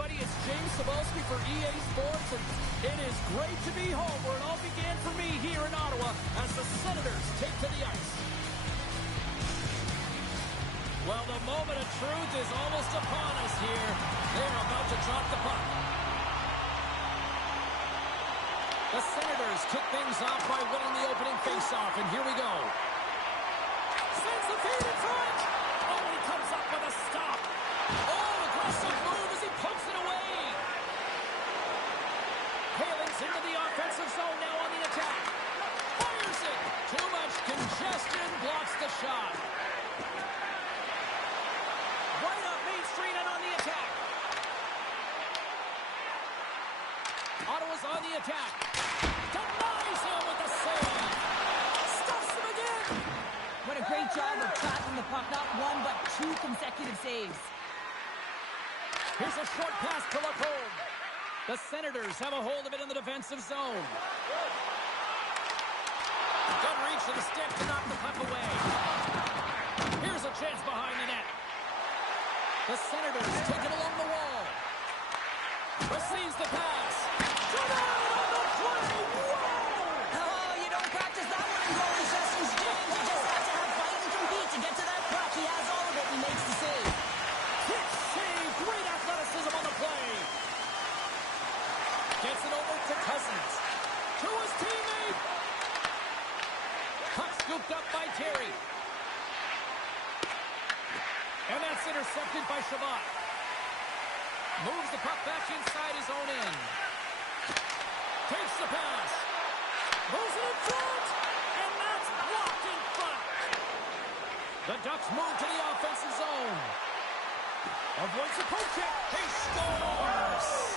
everybody. It's James Cebulski for EA Sports, and it is great to be home where it all began for me here in Ottawa as the Senators take to the ice. Well, the moment of truth is almost upon us here. They're about to drop the puck. The Senators kick things off by winning the opening faceoff, and here we go. Sends the feed in front. Oh, he comes up with a stop. Oh, aggressive move as he pokes it away. Haling's into the offensive zone now on the attack. Fires it. Too much congestion blocks the shot. Right up Main Street and on the attack. Ottawa's on the attack. Denies him with the save. Stuffs him again. What a great job of tracking the puck. Not one, but two consecutive saves. Here's a short pass to Lacombe. The Senators have a hold of it in the defensive zone. Good reach to the stick to knock the puck away. Here's a chance behind the net. The Senators take it along the wall. Receives the pass. Driven on the play. Whoa! Oh, you don't practice that one in goalie sessions, James. You just have to have fight and compete to get to that puck. He has all of it. He makes the save. Quick save. Great athleticism on the play. Gets it over to Cousins. To his teammate. Puck scooped up by Terry. And that's intercepted by Shabbat. Moves the puck back inside his own end. Takes the pass. Moves it in front. And that's blocked in front. The Ducks move to the offensive zone. Avoids the poke check. He scores!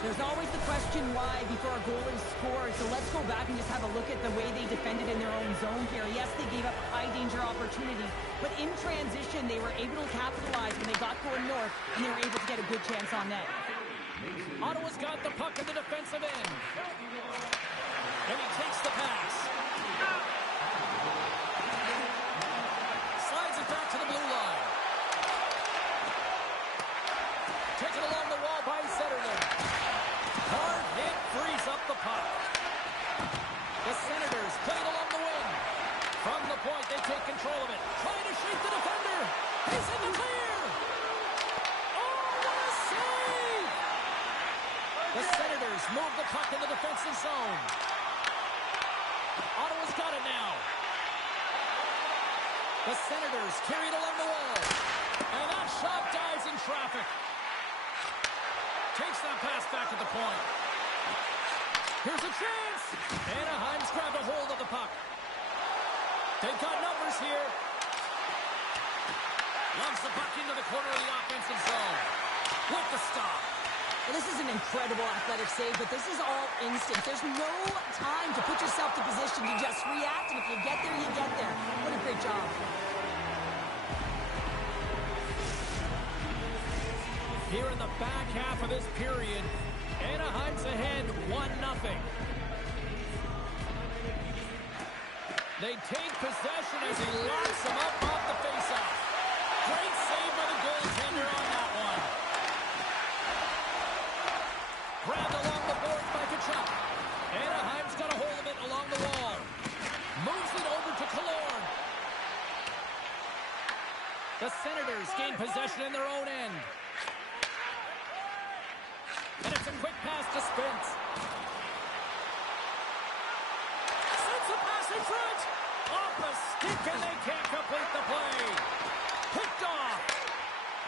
There's always the question why before a goalie scores, so let's go back and just have a look at the way they defended in their own zone here. Yes, they gave up high-danger opportunities, but in transition, they were able to capitalize when they got going north, and they were able to get a good chance on net. Ottawa's got the puck in the defensive end. And he takes the pass. Slides it back to the blue line. Taken along the wall by Zetterlund. Hard hit frees up the puck. The Senators play it along the wing. From the point, they take control of it. Trying to shake the defender. He's in the clear. Oh, what a save! The Senators move the puck in the defensive zone. Ottawa's got it now. The Senators carry it along the wall. And that shot dives in traffic. Takes that pass back at the point. Here's a chance. Anaheim's grabbed a hold of the puck. They've got numbers here. Lumps the puck into the corner of the offensive zone. With the stop. Well, this is an incredible athletic save, but this is all instinct. There's no time to put yourself to position. You just react, and if you get there, you get there. What a great job. Here in the back half of this period, Anaheim's ahead 1-0. They take possession as he locks them up off the faceoff. Great save by the goaltender on that one. Grabbed along the board by Tkachuk. Anaheim's got a hold of it along the wall. Moves it over to Killorn. The Senators gain possession in their own end. And it's a quick pass to Spence. Sends the pass in front. Off the stick, and they can't complete the play. Picked off.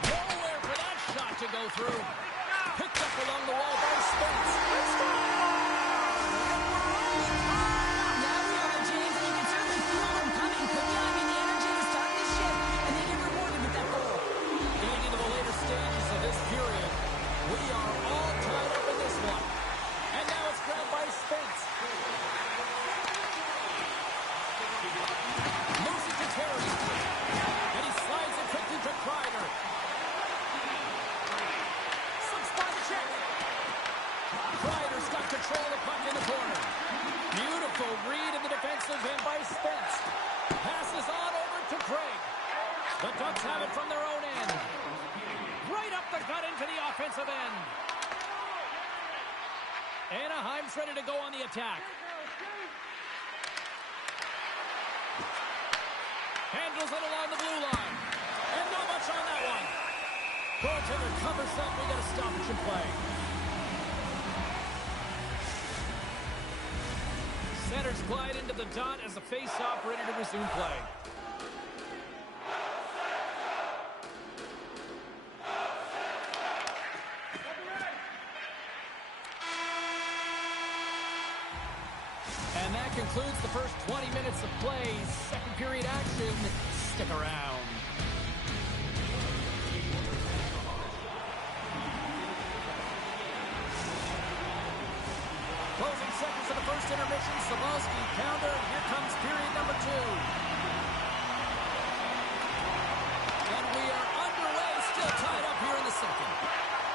Nowhere for that shot to go through. Picked up along the wall by Spence. Now we are, James, and you can certainly feel them coming. Couldn't you? I mean, the energy to start this shift, and they get rewarded with that goal. Getting into the later stages of this period, we are all tied up in this one. And now it's grabbed by Spence. Moves it to Terry. And he slides it quickly to Kreider. The Ducks have it from their own end. Right up the gut into the offensive end. Anaheim's ready to go on the attack. Handles it along the blue line. And not much on that one. Goaltender covers up. We got a stoppage in play. Centers glide into the dot as the face-off ready to resume play. And that concludes the first 20 minutes of play. Second period action. Stick around. Closing seconds of the first intermission. Sabalski counter. Here comes period number 2. And we are underway. Still tied up here in the second.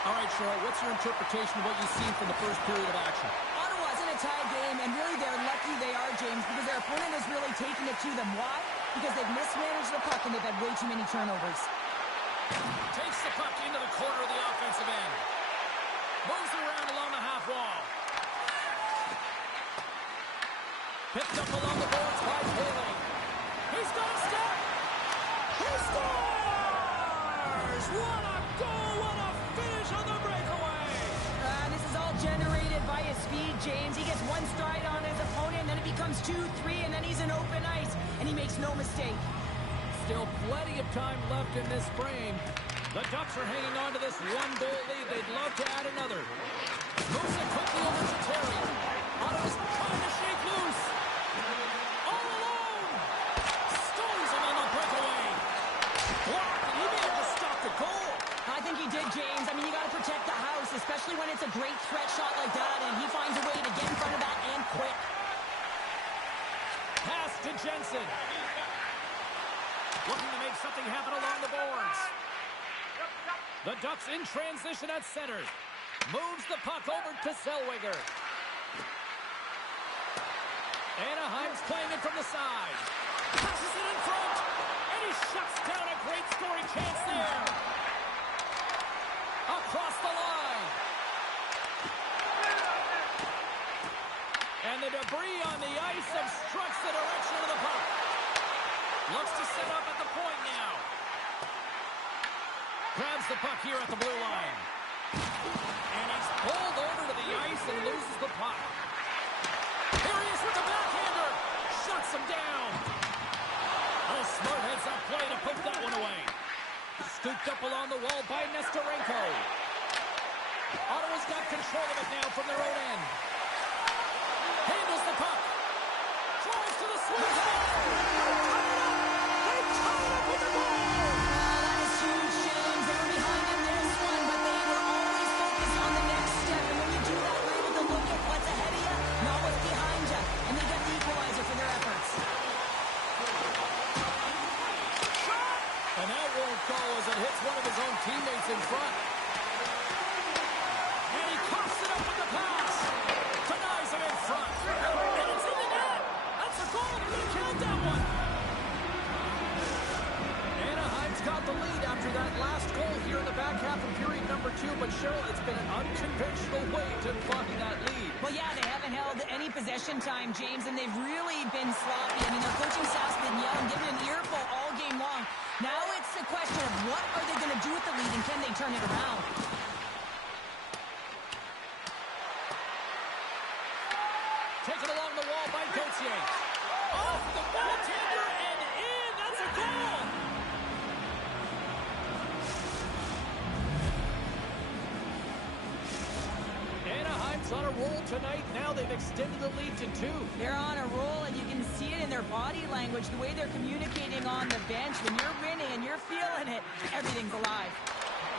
All right, Cheryl, what's your interpretation of what you've seen from the first period of action? Ottawa's in a tie game, and really they're lucky they are, James, because their opponent has really taken it to them. Why? Because they've mismanaged the puck and they've had way too many turnovers. Takes the puck into the corner of the offensive end. Moves it around along the half wall. Picked up along the boards by Haley. He's got a step. He scores! What a goal! What a finish on the breakaway! This is all generated by his speed, James. He gets one stride on his opponent, and then it becomes 2, 3, and then he's in open ice, and he makes no mistake. Still plenty of time left in this frame. The Ducks are hanging on to this one-goal lead. They'd love to add another. Moves it quickly over to Terry. Ottawa's trying to shake loose. All alone. Stones him on the breakaway. Blocked, and he may have just stopped the goal. I think he did, James. I mean, you got to protect the house, especially when it's a great threat shot like that, and he finds a way to get in front of that and quick. Pass to Jensen. Looking to make something happen along the boards. The Ducks in transition at center. Moves the puck over to Zellweger. Anaheim's playing it from the side. Passes it in front. And he shuts down a great scoring chance there. Across the line. And the debris on the ice obstructs the direction of the puck. Looks to set up at the point now. Grabs the puck here at the blue line. And he's pulled over to the ice and loses the puck. Here he is with the backhander. Shuts him down. Oh, smart heads-up play to poke that one away. Scooped up along the wall by Nestorenko. Ottawa's got control of it now from their own end. Handles the puck. Drives to the sweet spot. They tie it up with the goal. That is huge, James. They were behind in this one, but they were always focused on the next step. And when you do that, you're able to look at what's ahead of you, not what's behind you. And they get the equalizer for their efforts. And that won't go as it hits one of his own teammates in front. And he coughs it up with the pass. Denies him in front. And it's in the net. That's a goal. They're going to count that one. Anaheim's got the lead after that last goal here in the back half of period number 2. But Cheryl, it's been an unconventional way to find that lead. Well, yeah, they haven't held any possession time, James, and they've really been sloppy. I mean, their coaching staff's been yelling, giving an earful all game long. Now it's a question of what are they going to do with the lead, and can they turn it around? Taken along the wall by Gauthier. Off the goaltender and in. That's a goal. Anaheim's on a roll tonight. Now they've extended the lead to 2. They're on a roll, and you can see it in their body language, the way they're communicating on the bench. When you're winning and you're feeling it, everything's alive.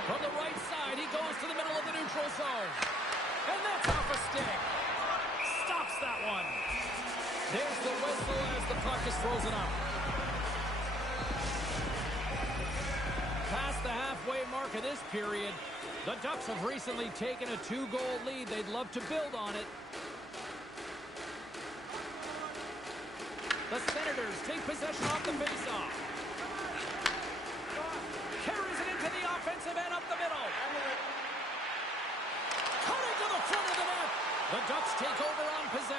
From the right side, he goes to the middle of the neutral zone. And that's off a stick. Stops that one. There's the whistle as the puck is frozen up. Past the halfway mark of this period, the Ducks have recently taken a 2-goal lead. They'd love to build on it. The Senators take possession off the faceoff.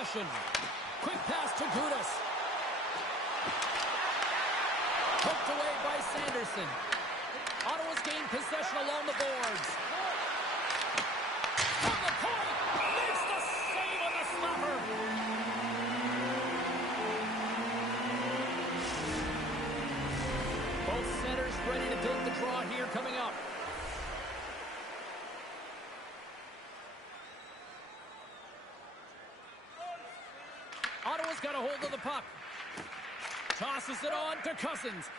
possession. Quick pass to Gudas. Poked away by Sanderson. Ottawa's gained possession along the boards. From the point, makes the save on the slapper. Both centers ready to take the draw here coming up. Ottawa's got a hold of the puck. Tosses it on to Cousins.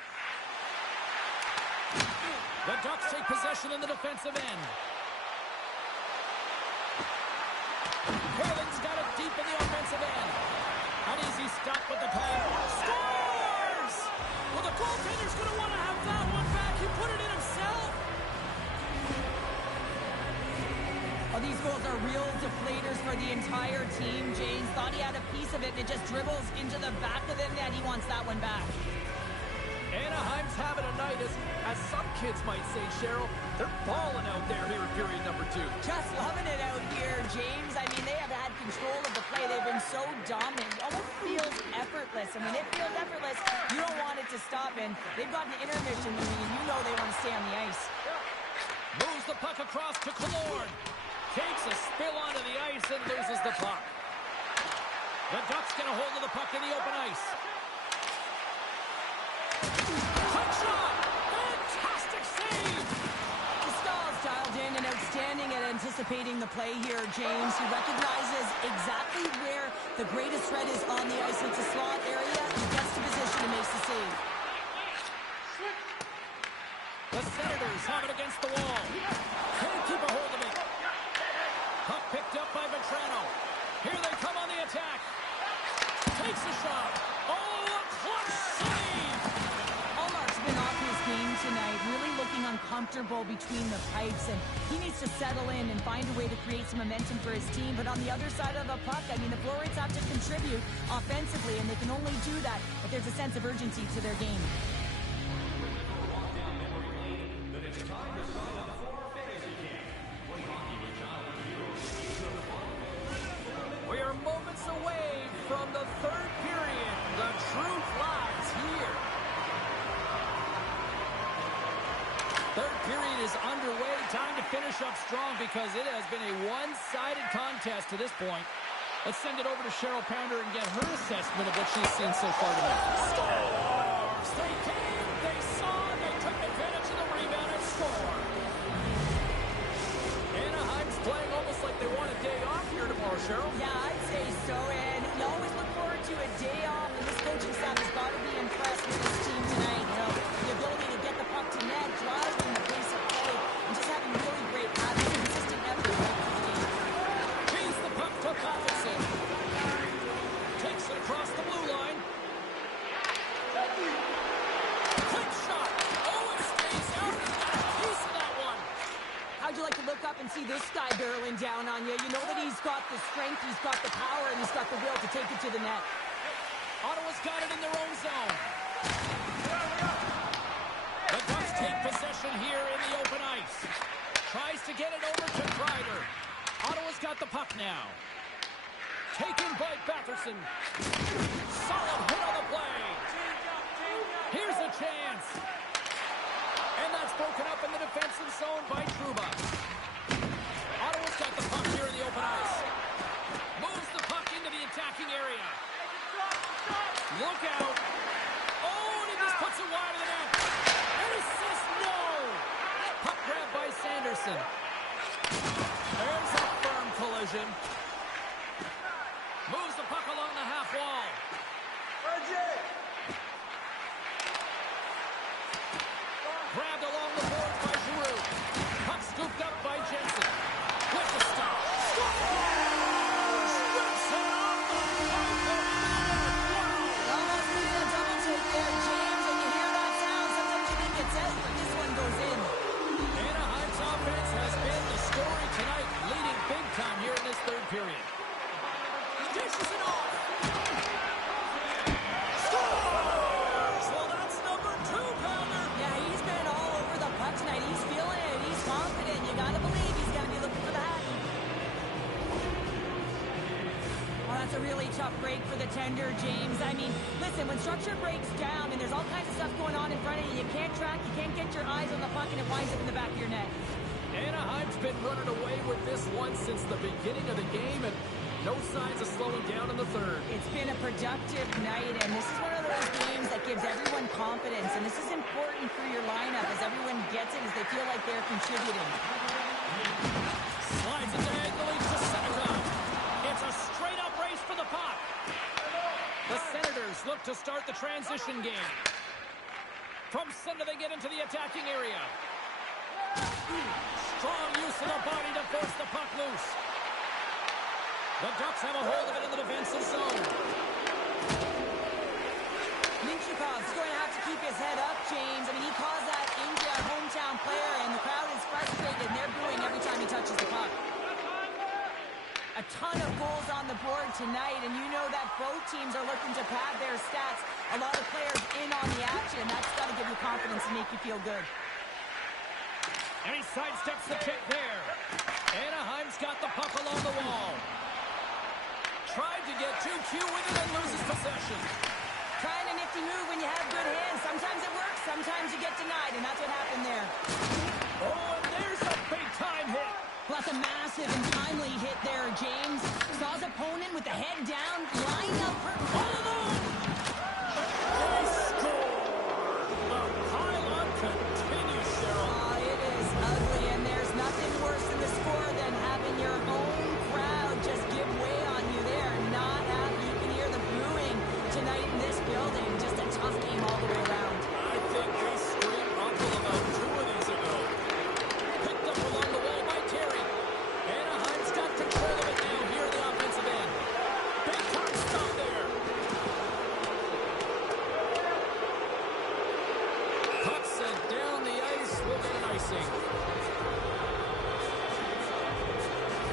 The Ducks take possession in the defensive end. Kalin's got it deep in the offensive end. An easy stop with the pad. Scores! Well, the goaltender's going to want to have that one back. He put it in himself. Oh, these goals are real deflators for the entire team. James thought he had a piece of it, and it just dribbles into the back of the net. He wants that one back. Anaheim's having a night, as some kids might say, Cheryl. They're balling out there here in period number 2. Just loving it out here, James. I mean, they have had control of the play. They've been so dominant. It almost feels effortless. And when it feels effortless, you don't want it to stop. And they've got an intermission, and you know they want to stay on the ice. Moves the puck across to Killorn. Takes a spill onto the ice and loses the puck. The Ducks get a hold of the puck in the open ice. Quick shot! Fantastic save! Stahl's dialed in and outstanding at anticipating the play here, James. He recognizes exactly where the greatest threat is on the ice. It's a slot area. He gets to position and makes the save. The Senators have it against the wall. Can't keep a hold of it. Puck picked up by Vetrano. Here they come on the attack. Takes a shot. Oh, a clutch save! Allmark's been off his game tonight, really looking uncomfortable between the pipes, and he needs to settle in and find a way to create some momentum for his team. But on the other side of the puck, I mean, the Florids have to contribute offensively, and they can only do that if there's a sense of urgency to their game. We are moments away from the third period. The truth lies here. Third period is underway. Time to finish up strong because it has been a one-sided contest to this point. Let's send it over to Cheryl Pounder and get her assessment of what she's seen so far tonight. Scores! They came, they saw, they took advantage of the rebound and scored. Anaheim's playing almost like they want a day off here tomorrow, Cheryl. Yeah, I'd say so, and you always look forward to a day off, and this coaching staff has got to be impressed with this team tonight. You know, the ability to get the puck to net, driving the pace of play, and just having really great habits, consistent effort right through the game. Feeds the puck to Patterson. Takes it across the blue line. Quick shot. Oh, it stays out. Got a piece of that one. How'd you like to look up and see this guy barreling down on you? You know that he's got the strength, he's got the power, and he's got the will to take it to the net. Ottawa's got it in their own zone. The Ducks take possession here in the open ice. Tries to get it over to Kreider. Ottawa's got the puck now. Taken by Batherson. Solid hit on the play. Here's a chance. And that's broken up in the defensive zone by Trouba. Ottawa's got the puck here in the open ice. Moves the puck into the attacking area. Look out. Oh, and he just puts it wide of the net. And he says no. Puck grabbed by Sanderson. There's a firm collision. Moves the puck along the half wall. Grabbed along the boards by Giroux. Puck scooped up by Jensen. With the stop. Scores! Rips it off the pipe and Almost needed a double take there, James, and you hear that sound. Sometimes you think it's out, but this one goes in. Anaheim's offense has been the story tonight, leading big time here in this third period. Dishes it off. Scores! Well, that's number 2, Pounder. Yeah, he's been all over the puck tonight. He's feeling it. He's confident. You got to believe he's going to be looking for that. Well, that's that's a really tough break for the tender, James. I mean, listen, when structure breaks down and there's all kinds of stuff going on in front of you, you can't track, you can't get your eyes on the puck, and it winds up in the back of your net. Anaheim's been running away with this one since the beginning of the game, and no signs of slowing down in the third. It's been a productive night, and this is one of those games that gives everyone confidence, and this is important for your lineup as everyone gets it, as they feel like they're contributing. Slides it diagonally to Seneca. It's a straight-up race for the puck. The Senators look to start the transition game. From center, they get into the attacking area. Strong use of the body to force the puck loose. The Ducks have a hold of it in the defensive zone. Minchukov's going to have to keep his head up, James. I mean, he caused that injury, our hometown player, and the crowd is frustrated, and they're booing every time he touches the puck. A ton of goals on the board tonight, and you know that both teams are looking to pad their stats. A lot of players in on the action, and that's got to give you confidence and make you feel good. And he sidesteps the kick there. Anaheim's got the puck along the wall. Tried to get 2Q with it and loses possession. Trying a nifty move when you have good hands. Sometimes it works, sometimes you get denied, and that's what happened there. Oh, and there's a big-time hit. Plus a massive and timely hit there, James. Saw his opponent with the head down, line up for... Oh! They score! The pile-on continues, Cheryl. Oh, it is ugly, and there's nothing worse in the score than having your own crowd just give way on you there. Not happy. You can hear the booing tonight in this building. Just a tough game all the way around. I think they screamed uncle about 2 of these ago. Picked up along the wall by Terry. Anaheim's got control of it now here in the offensive end. Big time stop there. Puck sent down the ice. We'll get an icing.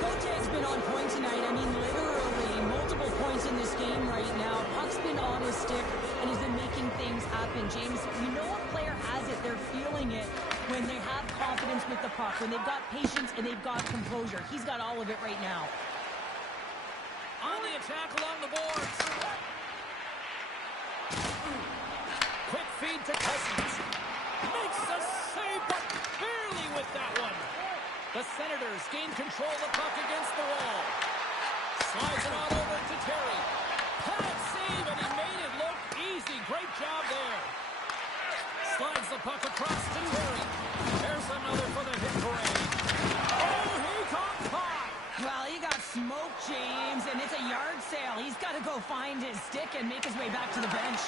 Coach has been on point tonight. I mean, literally multiple points in this game right now. Puck's been on his stick, and he's been making things happen. James, you know a player has it. They're feeling it when they have confidence with the puck, when they've got patience and they've got composure. He's got all of it right now. On the attack along the boards. Quick feed to Cousins. Makes a save, but barely with that one. The Senators gain control of the puck against the wall. Slides it on over to Terry. Pad save, and he made it look easy. Great job there. Slides the puck across to Terry. There's another for the hit parade. Oh, he got caught. Well, he got smoked, James, and it's a yard sale. He's got to go find his stick and make his way back to the bench.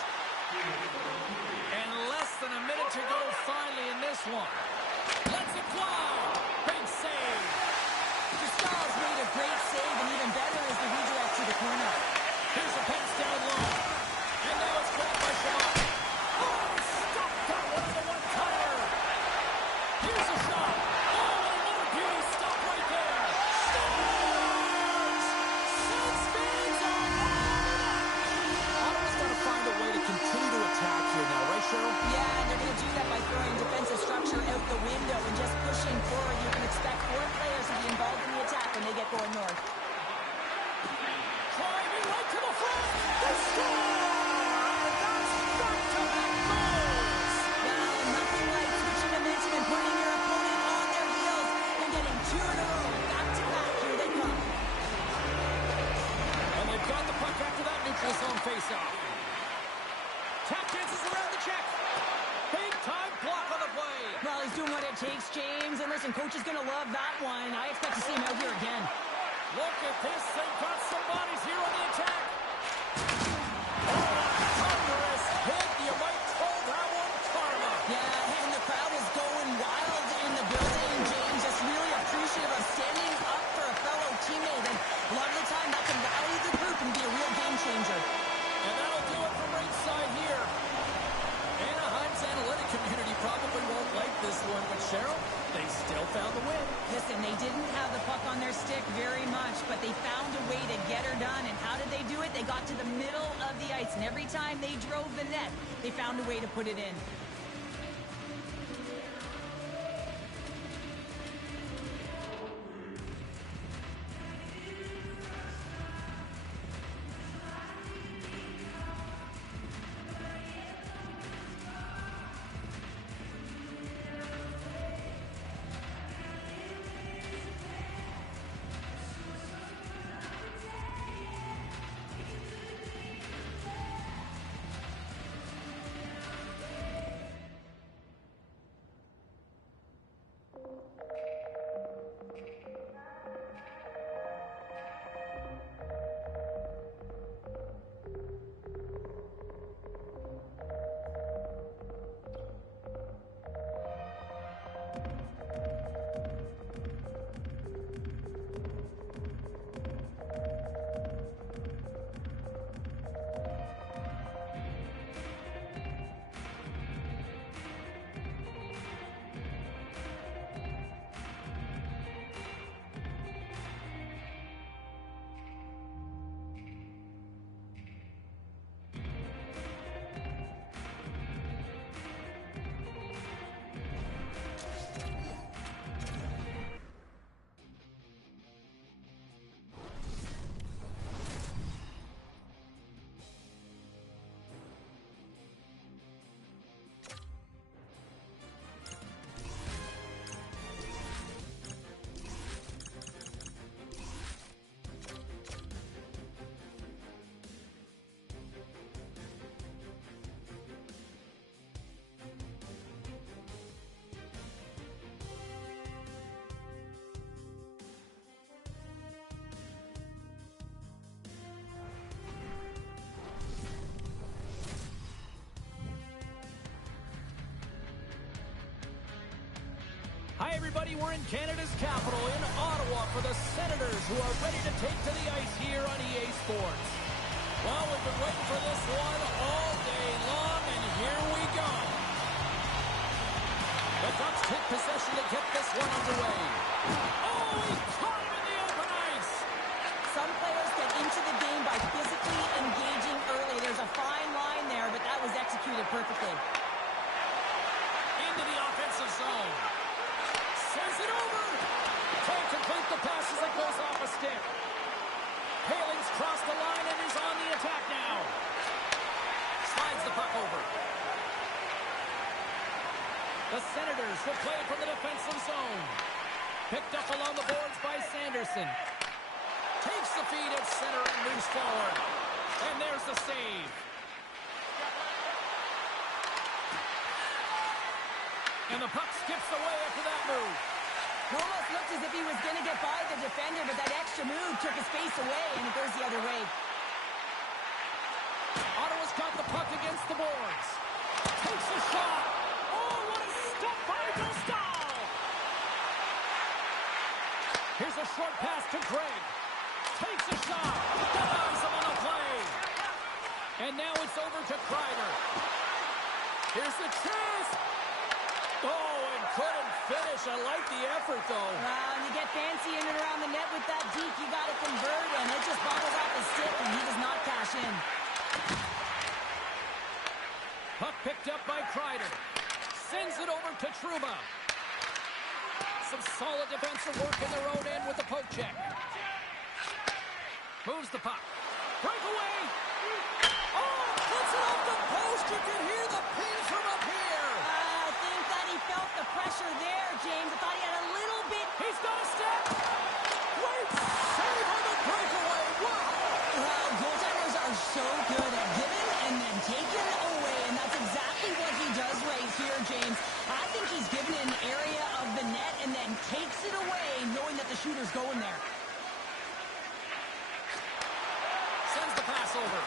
And less than a minute to go finally in this one. Lets it fly. Big save. Gustavo's made a great save, and even better is the redirect to the corner. Here's a pass down low. And now it's caught by Shabbat. Oh, stop that one on the one-timer. Here's a shot. Oh, and another beauty stop right there. Scores! Six games on. Ottawa's got to find a way to continue to attack here now, right, Cheryl? Yeah, and they're going to do that by throwing defensive structure out the window and just pushing forward. You can expect 4 players to be involved in the attack when they get going north. Driving right to the front. They score! That's back-to-back goals. Well, nothing like switching momentum and putting your opponent on their heels and getting 2 in a row. Back-to-back, here they come. And they've got the puck after that neutral zone face-off. Tap dances around the check. Big-time block on the play. Well, he's doing what it takes, James. And listen, coach is going to love that one. I expect to see him out here again. Look at this. They've got some bodies here on the attack. Oh, a thunderous hit. You might call that one karma. Yeah, and the crowd is going wild in the building, James. Just really appreciative of standing up for a fellow teammate. And a lot of the time, that can rally the group and be a real game changer. And that'll do it from ringside here. Anaheim's analytic community probably won't like this one, but Cheryl, they still found the win. Listen, they didn't have the puck on their stick very much, but they found a way to get her done. And how did they do it? They got to the middle of the ice, and every time they drove the net, they found a way to put it in. Hi, everybody. We're in Canada's capital, in Ottawa, for the Senators, who are ready to take to the ice here on EA Sports. Well, we've been waiting for this one all day long, and here we go. The Ducks take possession to get this one underway. Oh, he caught him in the open ice. Some players get into the game by physically engaging early. There's a fine line there, but that was executed perfectly. Into the offensive zone. Sends it over. Can't complete the pass as it goes off a stick. Paling's crossed the line and is on the attack now. Slides the puck over. The Senators will play it from the defensive zone. Picked up along the boards by Sanderson. Takes the feed at center and moves forward. And there's the save. And the puck skips away after that move. It almost looked as if he was going to get by the defender, but that extra move took his face away, and it goes the other way. Ottawa's got the puck against the boards. Takes a shot. Oh, what a step by Dostal! Here's a short pass to Craig. Takes a shot. Denies him on the play. And now it's over to Kreider. Here's the chance. Oh, and couldn't finish. I like the effort, though. Well, and you get fancy in and around the net with that deke, you got to convert, and it just bottles off the stick, and he does not cash in. Puck picked up by Kreider. Sends it over to Trouba. Some solid defensive work in their own end with the poke check. Moves the puck. Breakaway. Oh, puts it off the post. You can hear the ping from up here. I think that he felt the pressure there, James. I thought he had a little bit. He's got a step. Great save on the breakaway. Wow. Well, goaltenders are so good at giving and then taking away, and that's exactly what he does right here, James. I think he's given an area of the net and then takes it away, knowing that the shooter's going there. Sends the pass over.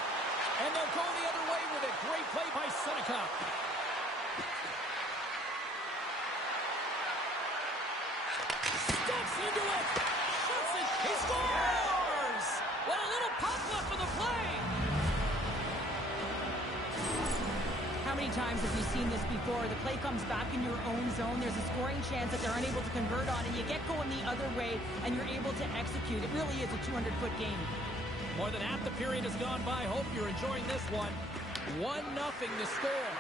And they'll go the other way with a great play by Seneca. Steps into it. Shoots it. He scores! What a little puck left for the play. How many times have you seen this before? The play comes back in your own zone. There's a scoring chance that they're unable to convert on, and you get going the other way, and you're able to execute. It really is a 200-foot game. More than half the period has gone by. Hope you're enjoying this one. 1-0 to score.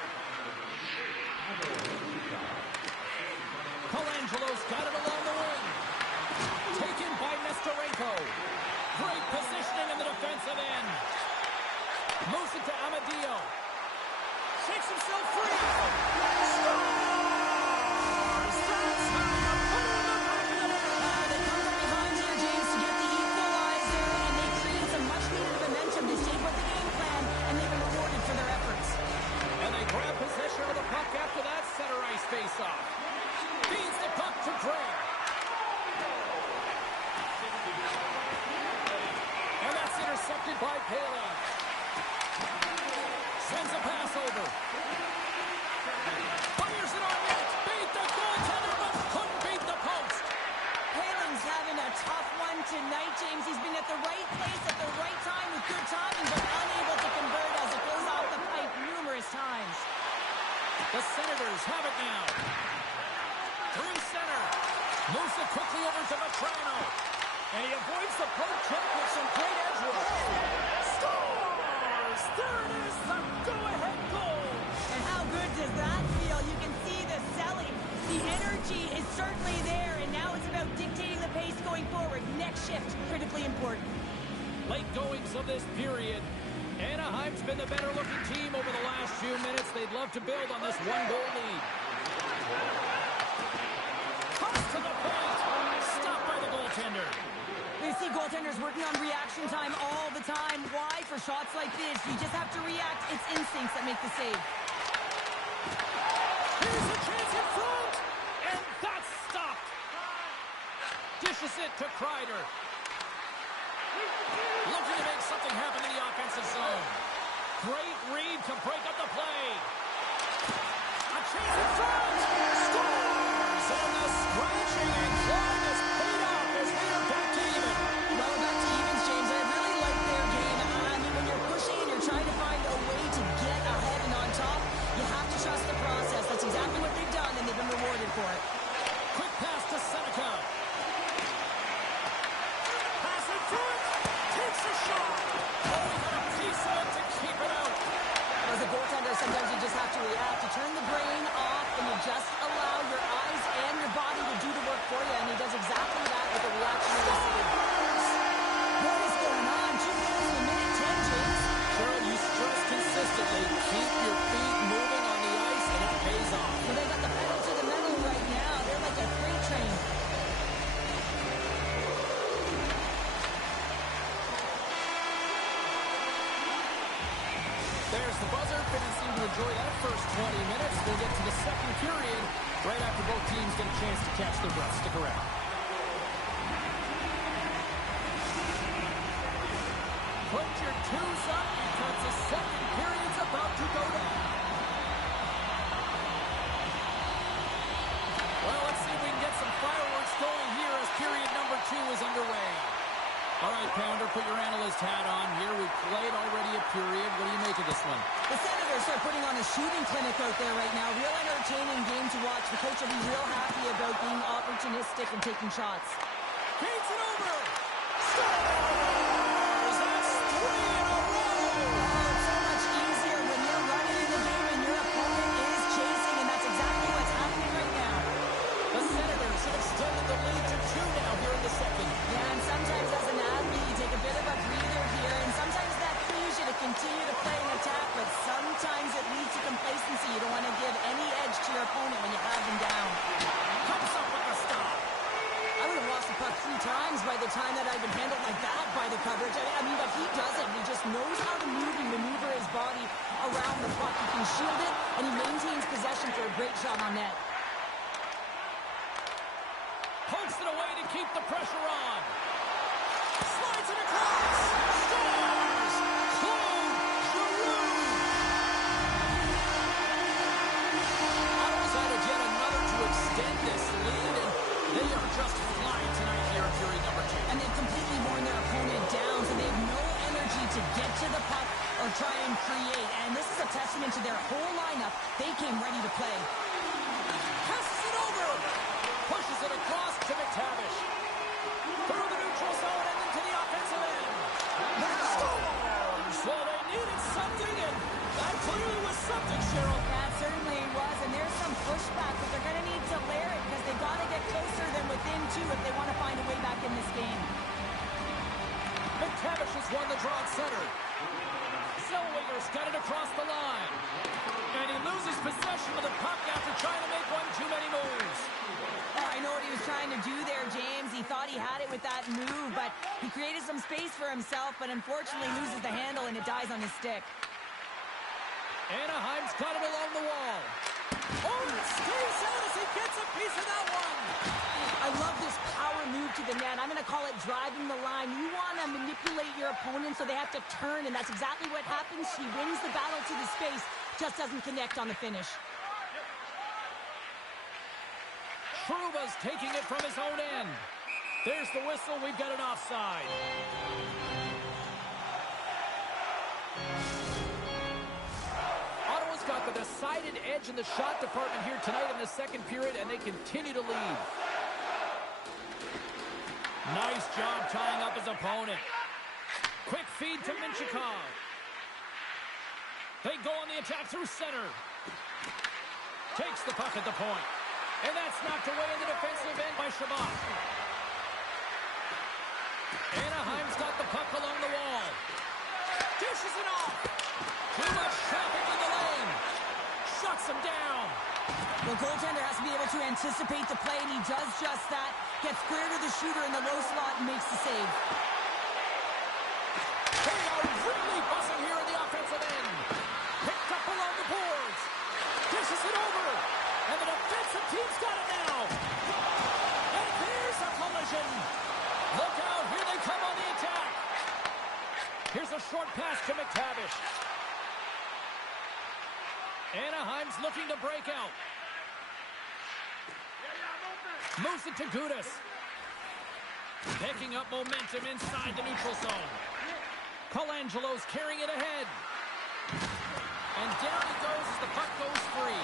Colangelo's got it along the wing. Taken by Nestorenko. Great positioning in the defensive end. Moves it to Amadio. Shakes himself free. Scores! That's how you put it in the back of the net. They come from behind here, James, to get the equalizer, and they create some much-needed momentum. They stayed with the game plan, and they've been rewarded for their efforts. And they grab possession of the puck after that center ice face-off. Feeds the puck to Craig. And that's intercepted by Paling. Sends a pass over. Fires it on net. Beat the goaltender, but couldn't beat the post. Paling's having a tough one tonight, James. He's been at the right place at the right time with good timing, but unable to convert as it goes off the pipe numerous times. The Senators have it now. Through center. Moves it quickly over to Vetrano. And he avoids the poke check with some great edge work. Scores! There it is, the go-ahead goal. And how good does that feel? You can see the selling. The energy is certainly there, and now it's about dictating the pace going forward. Next shift, critically important. Late goings of this period. Anaheim's been the better-looking team over the last few minutes. They'd love to build on this one-goal lead. Comes to the point. Stopped by the goaltender. You see goaltenders working on reaction time all the time. Why? For shots like this, you just have to react. It's instincts that make the save. Here's a chance in front. And that's stopped. Dishes it to Kreider. Looking to make something happen in the offensive zone. Great read to break up the play. A chance in front. Scores! And the strike for it. Quick pass to Seneca. Pass in front. Takes a shot. Oh, he got a piece of it to keep it out. As a goaltender, sometimes you just have to react. You turn the brain off and you just allow your eyes and your body to do the work for you. And he does exactly that with a reactionary save. What is going on? 2 goals in a minute 10, James. Cheryl, you stress consistently. Keep your feet moving on the ice, and it pays off. Well, they got the pedal to the metal right now. They're like a freight train. There's the buzzer. Finns seem to enjoy that first 20 minutes. We'll get to the second period right after both teams get a chance to catch their breath. Stick around. Put your twos up because the second period's about to go down. Well, let's see if we can get some fireworks going here as period number 2 is underway. All right, Pounder, put your analyst hat on here. We've played already a period. What do you make of this one? The Senators are putting on a shooting clinic out there right now. Real entertaining game to watch. The coach will be real happy about being opportunistic and taking shots. Feeds it over. Scores! That's 3 in a row. Oh, it's so much easier when you're running in the game and your opponent is chasing, and that's exactly what's happening right now. The Senators have extended the lead to 2 now here in the second. Yeah, and sometimes as an athlete, you take a bit of a breather here, and sometimes that frees you to continue to play and attack, but sometimes it leads to complacency. You don't want to give any edge to your opponent when you have them down. Comes up with a stop. I would have lost the puck 3 times by the time that I'd been handled like that by the coverage. I mean, but he doesn't. He just knows how to move and maneuver his body around the puck. He can shield it, and he maintains possession for a great shot on net. Pokes it away to keep the pressure on. Slides it across. Scores! Claude Giroux! Ottawa's added yet another to extend this lead, and they are just flying tonight here in period number 2. And they've completely worn their opponent down, so they have no energy to get to the puck or try and create. And this is a testament to their whole lineup. They came ready to play. Passes it over. Pushes it across to McTavish. Through the neutral zone and into the offensive end. Scores! Well, they needed something, and that clearly was something, Cheryl. That certainly was, and there's some pushback, but they're going to need to layer it because they've got to get closer than within 2 if they want to find a way back in this game. McTavish has won the draw at center. Zellweger's got it across the line. And he loses possession of the puck after trying to make one too many moves. Oh, I know what he was trying to do there, James. He thought he had it with that move, but he created some space for himself, but unfortunately loses the handle and it dies on his stick. Anaheim's got it along the wall. Oh, it stays out as he gets a piece of that one. I love this power move to the net. I'm going to call it driving the line. You want to manipulate your opponent so they have to turn, and that's exactly what happens. He wins the battle to the space, just doesn't connect on the finish. Trouba's taking it from his own end. There's the whistle. We've got an offside. Ottawa's got the decided edge in the shot department here tonight in the second period, and they continue to lead. Nice job tying up his opponent. Quick feed to Minchikov. They go on the attack through center. Takes the puck at the point. And that's knocked away in the defensive end by Shabbat. Anaheim's got the puck along the wall. Dishes it off. Too much traffic in the lane. Shuts him down. The goaltender has to be able to anticipate the play, and he does just that. Gets square to the shooter in the low slot and makes the save. They are really buzzing here in the offensive end. Picked up along the boards. Dishes it over. And the defensive team's got it now. And here's a collision. Look out. Here they come on the attack. Here's a short pass to McTavish. Anaheim's looking to break out. Moves it to Gudas. Picking up momentum inside the neutral zone. Colangelo's carrying it ahead. And down he goes as the puck goes free.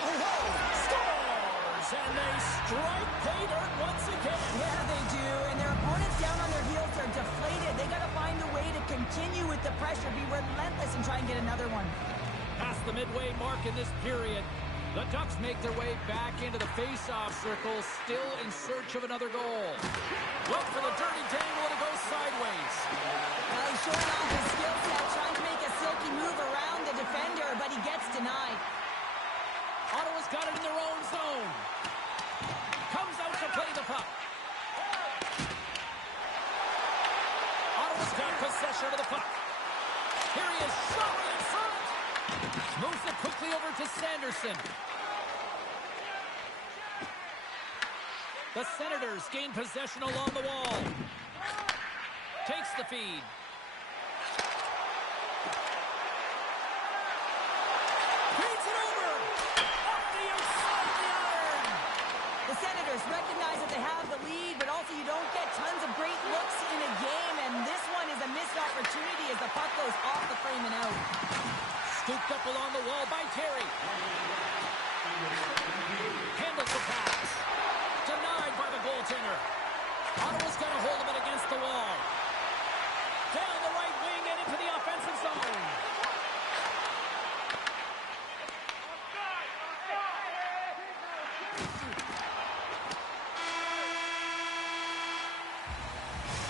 Scores! and they strike pay dirt once again. Yeah, they do, and their opponents down on their heels are deflated. They got to find a way to continue with the pressure, be relentless, and try and get another one. Past the midway mark in this period, the Ducks make their way back into the face-off circle, still in search of another goal. Look for the dirty dangle, and it goes sideways. Well, he's showing off his skill set, trying to make a silky move around the defender, but he gets denied. Ottawa's got it in their own zone. Comes out to play the puck. Ottawa's got possession of the puck. Here he is, shot right in front. Moves it quickly over to Sanderson. The Senators gain possession along the wall. Takes the feed. Feeds it over. Off the outside of the iron. The Senators recognize that they have the lead, but also you don't get tons of great looks in a game, and this one is a missed opportunity as the puck goes off the frame and out. Scooped up along the wall by Terry. Handles the pass. Denied by the goaltender. Ottawa's got a hold of it against the wall. Down the right wing and into the offensive zone.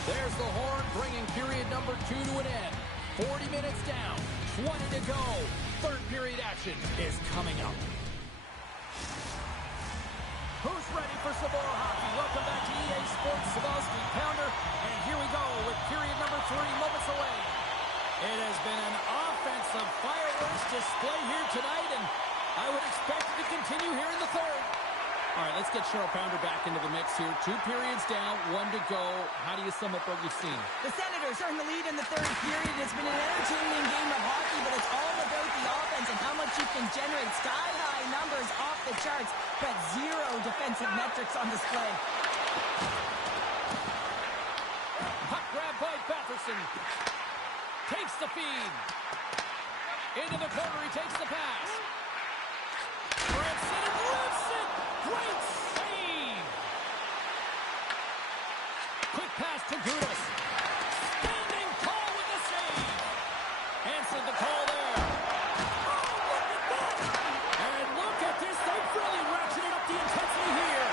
There's the horn, bringing period number 2 to an end. 40 minutes down, 20 to go. Third period action is coming up. Who's ready for some more hockey? Welcome back to EA Sports Savalsky Pounder. And here we go with period number 3 moments away. It has been an offensive fireworks display here tonight, and I would expect it to continue here in the third. All right, let's get Cheryl Pounder back into the mix here. 2 periods down, 1 to go. How do you sum up what you've seen? The Senators are in the lead in the third period. It's been an entertaining game of hockey, but it's all about the offense and how much you can generate. Sky-high numbers off the charts, but zero defensive metrics on display. Puck grab by Batherson. Takes the feed. Into the corner, he takes the pass. Branson and lifts it. Great save. Quick pass to Gudas. Standing tall with the save. Answered the call there. Oh, look at that. And look at this. They've really ratcheted up the intensity here.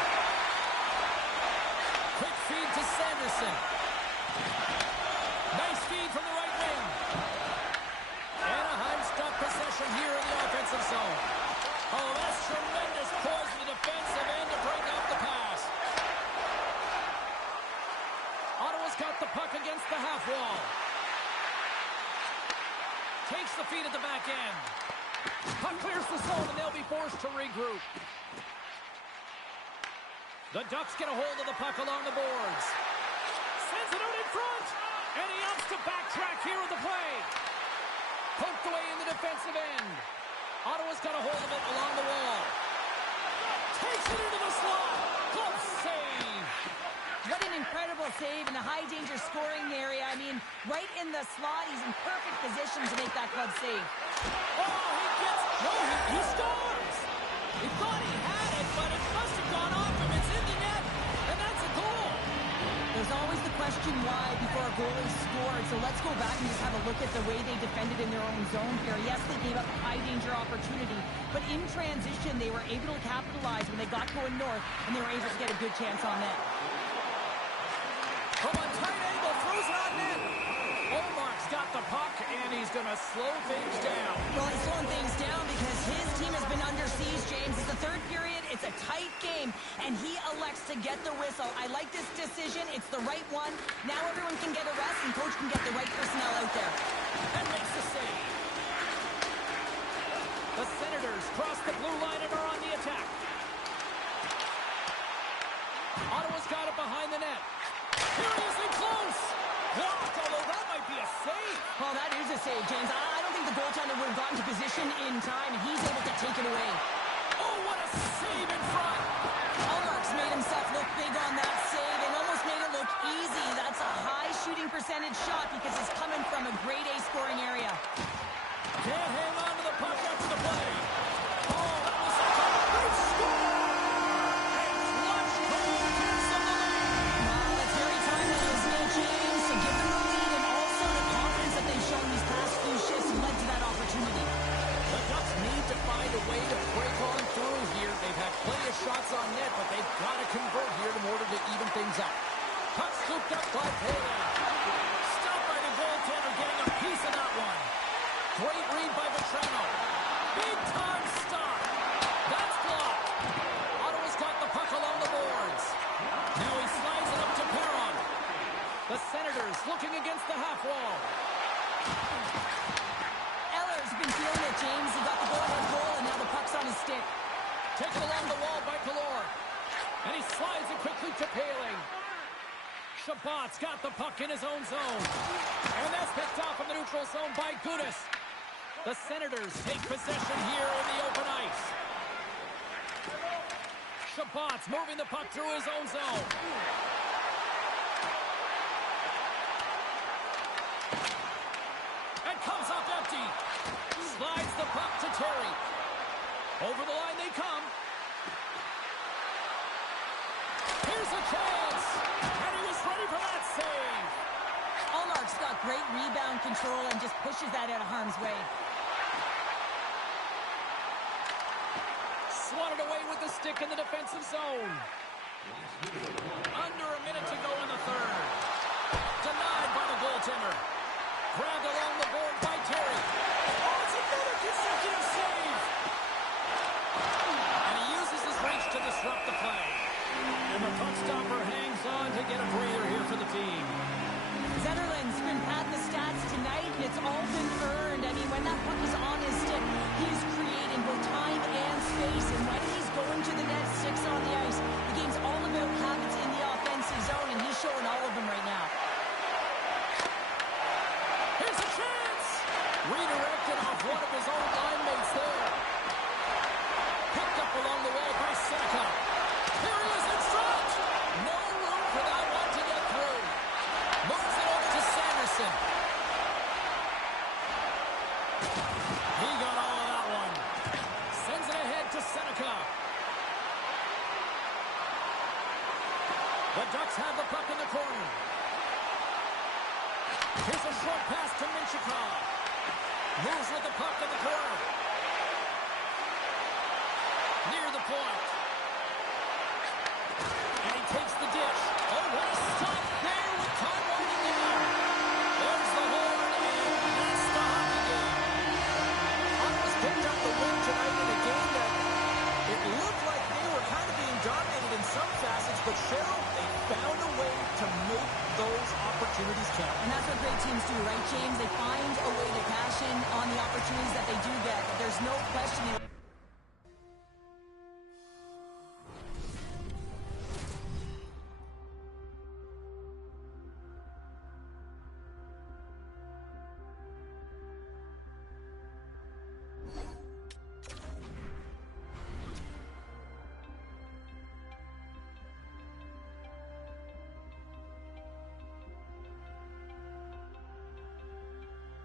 Quick feed to Sanderson. Nice feed from the right wing. Anaheim's got possession here in the offensive zone. Oh, that's tremendous poise in the defensive end to break off the pass. Ottawa's got the puck against the half wall. Takes the feed at the back end. Puck clears the zone, and they'll be forced to regroup. The Ducks get a hold of the puck along the boards. Sends it out in front. And he opts to backtrack here with the play. Poked away in the defensive end. Ottawa's got a hold of it along the wall. Takes it into the slot. Close save. What an incredible save in the high-danger scoring area. I mean, right in the slot, he's in perfect position to make that glove save. Oh, he scores. He thought he had it, but it must have gone off him. It's in the net, and that's a goal. There's always the question why before a goal is scored, so let's go back and just have a look at the way they defended in their own zone here. Yes, they gave up a high-danger opportunity, but in transition, they were able to capitalize when they got going north, and they were able to get a good chance on net. From a tight angle, throws it on net. Olmark's got the puck, and he's going to slow things down. Well, he's slowing things down because his team has been under siege, James. It's the third period. It's a tight game, and he elects to get the whistle. I like this decision. It's the right one. Now everyone can get a rest, and coach can get the right personnel out there. And makes the save. The Senators cross the blue line and are on the attack. Ottawa's got it behind the net. Here he is in close. Blocked, although that might be a save. Oh, that is a save, James. I don't think the goaltender would have gotten to position in time, and he's able to take it away. Oh, what a save in front. Ullmark's made himself look big on that save and almost made it look easy. That's a high shooting percentage shot because it's coming from a grade A scoring area. Can't hang on to the puck after the play. Oh, that was such a great score. by Paley. Stopped by the goaltender, getting a piece of that one. Great read by Vetrano. Big time stop. That's blocked. Ottawa's got the puck along the boards. Now he slides it up to Perron. The Senators looking against the half wall. Eller's been feeling it, James. He got the go-ahead goal, and now the puck's on his stick. Taken along the wall by Kallur. And he slides it quickly to Paling. Shabbat's got the puck in his own zone. And that's picked off in the neutral zone by Gudas. The Senators take possession here in the open ice. Shabbat's moving the puck through his own zone. And comes up empty. Slides the puck to Terry. Over the line they come. Here's a chance. And he was ready for that save. Ullmark's got great rebound control and just pushes that out of harm's way. Swatted away with the stick in the defensive zone. Under a minute to go in the third. Denied by the goaltender. Grabbed along the board by Terry. Oh, it's another consecutive save. And he uses his reach to disrupt the play. And the puck stopper hangs on to get a breather here for the team. Zetterlund's been padding the stats tonight, and it's all been earned. I mean, when that puck is on his stick, he's creating both time and space. And when he's going to the net, 6 on the ice, the game's all about habits in the offensive zone, and he's showing all of them right now. Here's a chance! Redirected off one of his own line mates there. Picked up along the wall by Seneca. Here he is in front! No room for that one to get through. Moves it over to Sanderson. He got all of that one. Sends it ahead to Seneca. The Ducks have the puck in the corner. Here's a short pass to Minchikov. Moves with the puck in the corner. Near the point. And he takes the dish. Oh, what a stop there with time winding down. There's the horn, and that's the hockey game. Ottawa's picked up the win tonight in a game that it looked like they were kind of being dominated in some facets, but Cheryl, they found a way to make those opportunities count. And that's what great teams do, right, James? They find a way to cash in on the opportunities that they do get. There's no question.